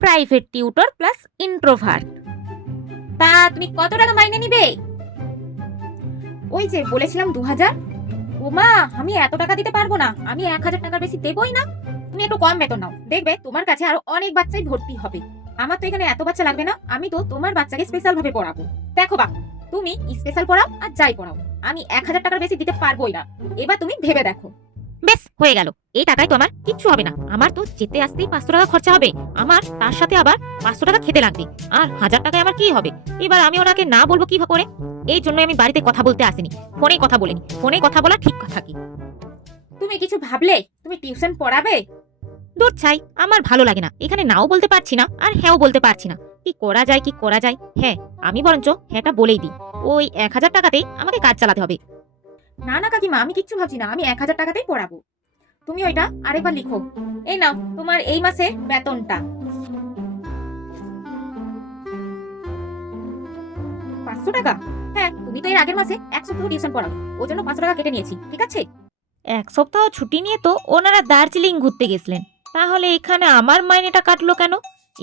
Private tutor plus introvert. তা তুমি কত টাকা মাইনে নিবে? ওই যে বলেছিলাম 2000। ওমা, আমি এত টাকা দিতে পারবো না, আমি 1000 টাকার বেশি দেবই না। তুমি একটু কম বেতন নাও, দেখবে তোমার কাছে আরো অনেক বাচ্চাই ভর্তি হবে। আমার তো এখানে এত বাচ্চা লাগবে না, আমি তো তোমার বাচ্চাকে স্পেশাল ভাবে পড়াবো। দেখো বা, তুমি স্পেশাল পড়াও আর যাই পড়াও, আমি 1000 টাকার বেশি দিতে পারবোই না। এবার তুমি ভেবে দেখো। বেশ, হয়ে গেল। এই টাকায় তো আমার কিচ্ছু হবে না। আমার তো যেতে আসতেই 500 টাকা খরচা হবে, আমার তার সাথে আবার 500 টাকা খেতে লাগবে, আর 1000 টাকায় আমার কি হবে? এবার আমি ওনাকে না বলবো কি করে? এই জন্য আমি বাড়িতে কথা বলতে আসিনি, ফোনে কথা বলিনি। ফোনে কথা বলা ঠিক কথা কি? তুমি কিছু ভাবলে? তুমি টিউশন পড়াবে? দূর ছাই, আমার ভালো লাগে না। এখানে নাও বলতে পারছি না, আর হ্যাঁও বলতে পারছি না। কি করা যায়, কি করা যায়? হ্যাঁ, আমি বরঞ্চ হ্যাঁটা বলেই দিই। ওই 1000 টাকাতেই আমাকে কাজ চালাতে হবে। না না কাকিমা, আমি কিচ্ছু ভাবছি না, আমি 1000 টাকাতেই পড়াবো। তুমি ওইটা আরেকবার লিখো। এই নাও তোমার এই মাসে বেতনটা, 500 টাকা। হ্যাঁ, তুমি তো এর আগের মাসে 1 সপ্তাহ টিউশন পড়াও, ওই জন্য 500 টাকা কেটে নিয়েছি, ঠিক আছে? 1 সপ্তাহ ছুটি নিয়ে তো ওনারা দার্জিলিং ঘুরতে গেছিলেন, তাহলে এখানে আমার মাইনেটা কাটলো কেন?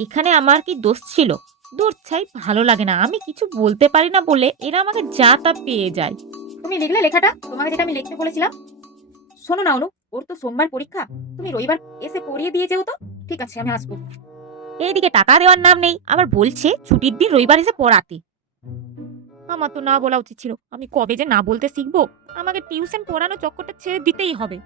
এখানে আমার কি দোষ ছিল? দূর ছাই, ভালো লাগে না। আমি কিছু বলতে পারি না বলে এরা আমাকে যা তা পেয়ে যায়। তুমি লিখলে লেখাটা, তোমাকে যেটা আমি লিখতে বলেছিলাম? শোনো না অনু, ওর তো সোমবার পরীক্ষা, তুমি রবিবার এসে পড়িয়ে দিয়ে যেও তো। ঠিক আছে, আমি আসবো। এইদিকে টাকা দেওয়ার নাম নেই, আবার বলছে ছুটির দিন রবিবার এসে পড়াতে। আমার তো না বলা উচিত ছিল। আমি কবে যে না বলতে শিখবো? আমাকে টিউশন পড়ানো চক্করটা ছেড়ে দিতেই হবে।